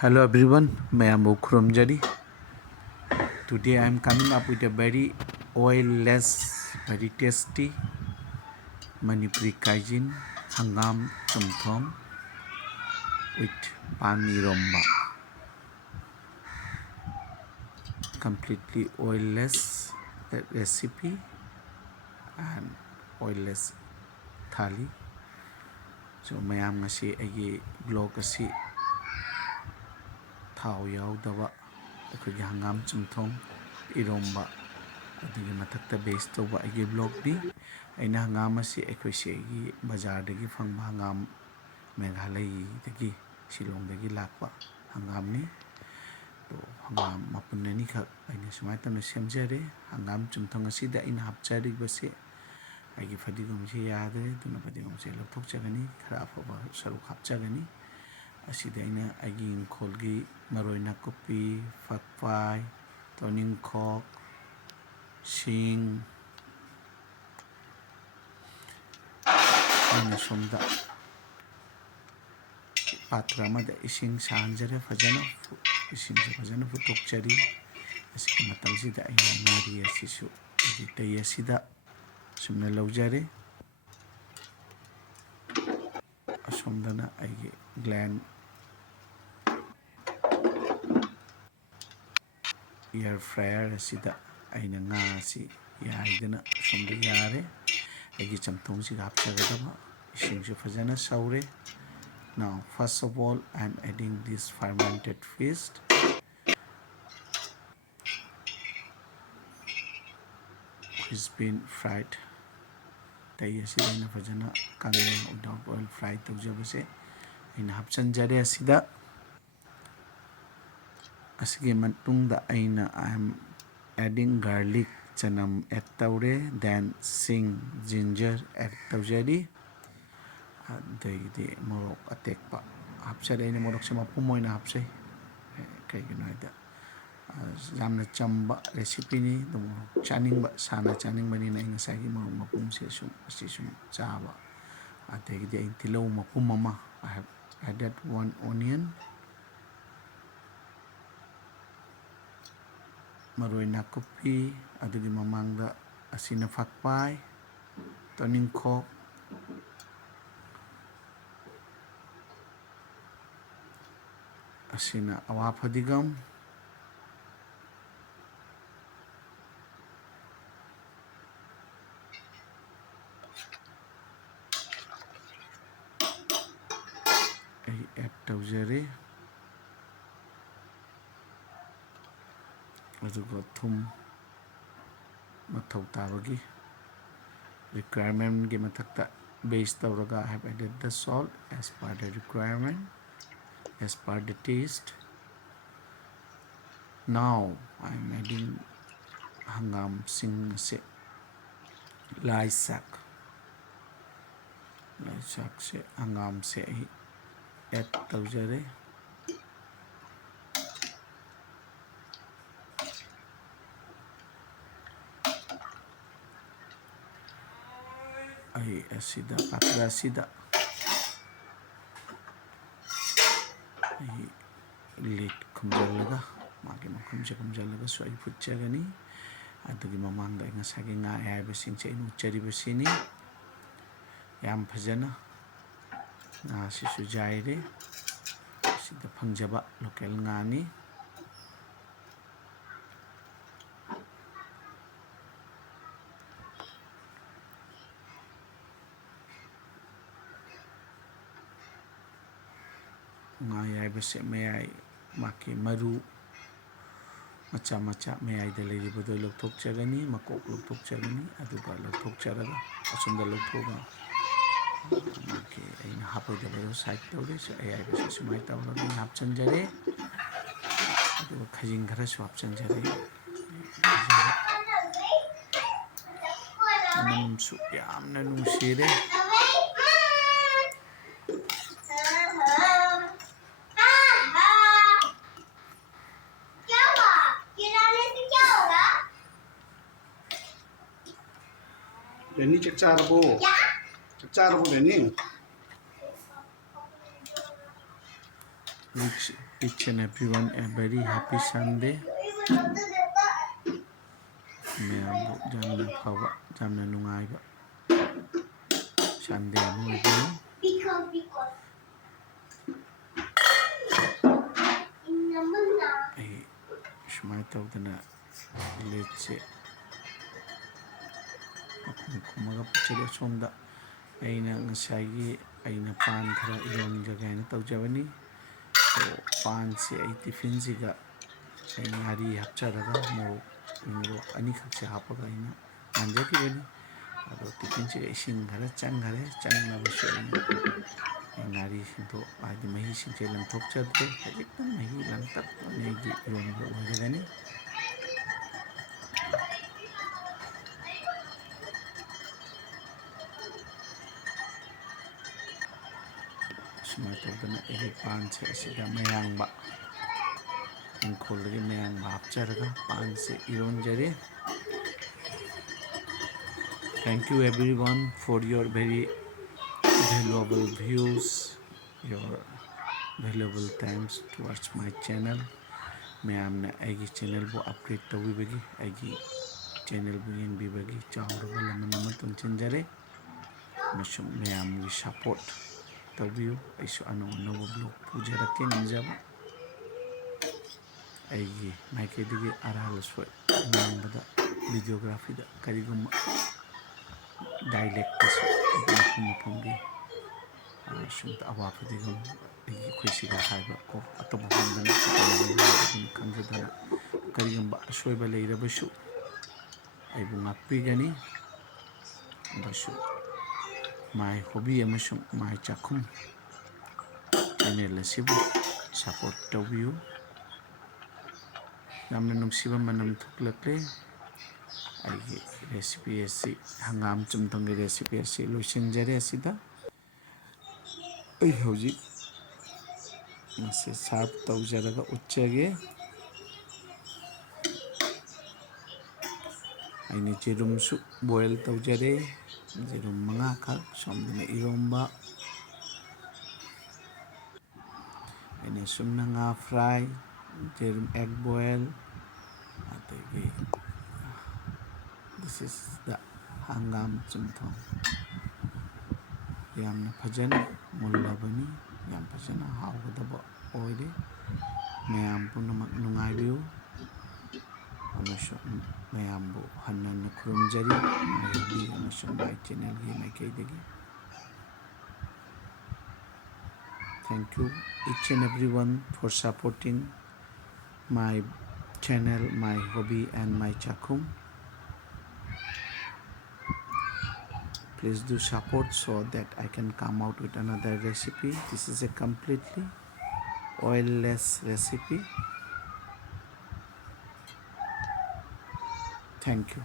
Hello everyone, I am Jari. Today I am coming up with a very oilless, very tasty Manipuri cuisine, Hangam Chumthong with pan Eromba. Completely oilless recipe and oilless Thalli. So mayam ngasi agi vlog asi thao yaudaba ꯑꯩꯈꯣꯏꯒꯤ ꯍꯪꯒꯥꯝ ꯆꯨꯝꯊꯣꯡ ꯏꯔꯣꯝꯕ ꯑꯗꯨꯒꯤ ꯃꯊꯛꯇ ꯕꯦꯁ ꯇꯧꯕ ꯑꯩꯒꯤ ꯕ꯭ꯂꯣꯛꯅꯤ ꯑꯩꯅ ꯍꯪꯒꯥꯝ ꯑꯁꯤ ꯑꯩꯈꯣꯏꯁꯤ ꯑꯩꯒꯤ ꯕꯖꯥꯔꯗꯒꯤ ꯐꯪꯕ ꯍꯪꯒꯥꯝ ꯃꯦꯘꯥꯂꯌꯗꯒꯤ ꯁꯤꯂꯣꯡꯗꯒꯤ ꯂꯥꯛꯄ ꯍꯪꯒꯥꯝꯅꯤ ꯑꯗꯣ ꯍꯪꯒꯥꯝ ꯃꯄꯨꯟ ꯑꯅꯤꯈꯛ ꯑꯩꯅ ꯁꯨꯃꯥꯏꯅ ꯇꯧꯅ ꯁꯦꯝꯖꯔꯦ ꯍꯪꯒꯥꯝ ꯆꯨꯝꯊꯣꯡ ꯑꯁꯤꯗ ꯑꯩꯅ ꯍꯥꯞꯆꯔꯤꯕꯁꯦ ꯑꯩꯒꯤ ꯐꯗꯤꯒꯣꯝꯁꯦ ꯌꯥꯗ꯭ꯔꯦ ꯑꯗꯨꯅ ꯐꯗꯤꯒꯣꯝꯁꯦ ꯂꯧꯊꯣꯛꯆꯒꯅꯤ ꯈꯔ ꯑꯐꯕ ꯁꯔꯨꯛ ꯍꯥꯞꯆꯒꯅꯤ ꯑꯁꯤꯗ ꯑꯩꯅ ꯑꯩꯒꯤ ꯏꯪꯈꯣꯜꯒꯤ ꯃꯔꯣꯏ ꯅꯥꯀꯨꯞꯄꯤ ꯐꯛꯄꯥꯏ ꯇꯣꯅꯤꯡꯈꯣꯛ ꯁꯤꯡ ꯑꯩꯅ ꯁꯣꯝꯗ ꯄꯥꯇ꯭ꯔ ꯑꯃꯗ ꯏꯁꯤꯡ ꯁꯥꯍꯟꯖꯔꯦ ꯏꯁꯤꯡꯁꯦ ꯐꯖꯅ ꯐꯨꯠꯇꯣꯛꯆꯔꯤ ꯑꯁꯤꯒꯤ ꯃꯇꯝꯁꯤꯗ ꯑꯩꯅ ꯉꯥꯔꯤ ꯑꯁꯤꯁꯨ ꯑꯩꯒꯤ ꯇꯩ ꯑꯁꯤꯗ ꯁꯨꯝꯅ ꯂꯧꯖꯔꯦ ꯑꯁꯣꯝꯗꯅ ꯑꯩꯒꯤ ꯒ꯭ꯂꯦꯟ ꯏꯌꯔ ꯐ꯭ꯔꯥꯏꯌꯔ ꯑꯁꯤꯗ ꯑꯩꯅ ꯉꯥ ꯑꯁꯤ ꯌꯥꯏꯗꯅ ꯁꯣꯝꯗ ꯌꯥꯔꯦ ꯑꯩꯒꯤ ꯆꯝꯊꯣꯡꯁꯤꯒ ꯍꯥꯞꯆꯒꯗꯕ ꯏꯁꯤꯡꯁꯨ ꯐꯖꯅ ꯁꯧꯔꯦ Now first of all I am adding this fermented fish which been fried ꯇꯩ ꯑꯁꯤꯗ ꯑꯩꯅ ꯐꯖꯅ ꯀꯪꯅ without oil fry ꯇꯧꯖꯕꯁꯦ ꯑꯩꯅ ꯍꯥꯞꯆꯟꯖꯔꯦ ꯑꯁꯤꯗ ꯑꯁꯤꯒꯤ ꯃꯇꯨꯡꯗ ꯑꯩꯅ I am adding garlic ꯆꯅꯝ add ꯇꯧꯔꯦ then sing ginger add ꯇꯧꯖꯔꯤ ꯑꯗꯒꯤꯗꯤ ꯃꯣꯔꯣꯛ ꯑꯇꯦꯛꯄ ꯍꯥꯞꯆꯔꯦ ꯑꯩꯅ ꯃꯣꯔꯣꯛꯁꯦ ꯃꯄꯨꯝ ꯑꯣꯏꯅ ꯍꯥꯞꯆꯩ ꯀꯩꯒꯤꯅꯣ ꯍꯥꯏꯗ ꯌꯥꯝꯅ ꯆꯝꯕ ꯔꯦꯁꯤꯄꯤꯅꯤ ꯑꯗꯨ ꯃꯣꯔꯣꯛ ꯆꯥꯅꯤꯡꯕ ꯁꯥꯅ ꯆꯥꯅꯤꯡꯕꯅꯤꯅ ꯑꯩ ꯉꯁꯥꯏꯒꯤ ꯃꯣꯔꯣꯛ ꯃꯄꯨꯝꯁꯦ ꯑꯁꯤ ꯁꯨꯝ ꯆꯥꯕ ꯑꯗꯒꯤꯗꯤ ꯑꯩ ꯇꯤꯜꯍꯧ ꯃꯄꯨꯝ ꯑꯃ I have added 1 onion ꯃꯔꯣꯏ ꯅꯥꯀꯨꯞꯄꯤ ꯑꯗꯨꯒꯤ ꯃꯃꯥꯡꯗ ꯑꯁꯤꯅ ꯐꯛꯄꯥꯏ ꯇꯣꯅꯤꯡꯈꯣꯛ ꯑꯁꯤꯅ ꯑꯋꯥ ꯐꯗꯤꯒꯣꯝ ꯑꯩ add ꯇꯧꯖꯔꯦ ꯑꯗꯨꯒ ꯊꯨꯝ ꯃꯊꯧ ꯇꯥꯕꯒꯤ requirement ꯒꯤ ꯃꯊꯛꯇ base ꯇꯧꯔꯒ I have added the salt as per the requirement as per the taste now I am adding hangam sing se lai sak se hangam se add taujare ai asida patra asida ai lid khumjalaga magi makhumse khumjalaga so ai futchagani adugi mamangda ai ngasagi nga ayaba singche inu chariba sini yam phajana nga sisu jaire sida phangjaba local ngani nga ayaba se mayai maki maru macha macha mayai da leiribado lokthokchagani makok lokthokchagani aduga lokthokcharaga asumda lokhoga maki aina hapoidabado side tawre so ayaba se sumai tawraga hapchanjare aduga khajing khara su hapchanjare manamsu yamna nungsire Lenny cek cara bo. Cek cara bo Lenny. each and everyone a very happy Sunday. Meyambu jamna phawa jamna nungaiba Sunday amu oibiyu. Ai sumai tawdana letse makhum khumaga puchari asomda aina ngasai aina pan khara ironjaga haina tawjabani. So pan se ai tiffin siga ai ngari hapcharaga morok ani khakse hapaga aina manjakibani. Ado tiffin siga ising khara changhare changnabasu aina ngari singto adi mahi singse langthokchadre khajitang mahi langtak anegi ironba oiragani. Sumai tawdana egi pan se asida mayangba ingkholdagi mayangba hapcharaga pan se ironjare. Thank you everyone for your very valuable views, your valuable times towards my channel. Mayamna aigi channel bu upgrade tawibagi aigi channel bu yengbibagi chawraga lamana matun chinjare. Masum mayamgi support tawbiyu aisu ano blog pujarake ninjaba. Aigi maikaidagi arahalaswa ngangbada videography da kariguma dialect tasu mafamgi sumta awapadigum aigi khoisiga haiba ko atoba hamdana kangjadana karigumba asoiba leirabasu aibu ngakpigani. Basu my hobby amasung my chakhum channel asibu support tawbiyu. Yamna nungsiba manam thuklakle aigi recipe asi hangam chumthong gi recipe asi loisinjare asida ai hojik mase serve tawjaraga utchage. Aini jerumsu boil tawjare jerum manga khak somdana eromba aini sumna nga fry jerum egg boil adagi this is the hangam chumthong yamna phajana mullabani yam phajana hawgadaba oire. Mayam punamak nungaibiyu amasung mayambu hanana khurumjari maybi amasung my channel gi maikaidagi. Thank you each and everyone for supporting my channel, my hobby and my chakhum. Please do support so that I can come out with another recipe. This is a completely oilless recipe. Thank you.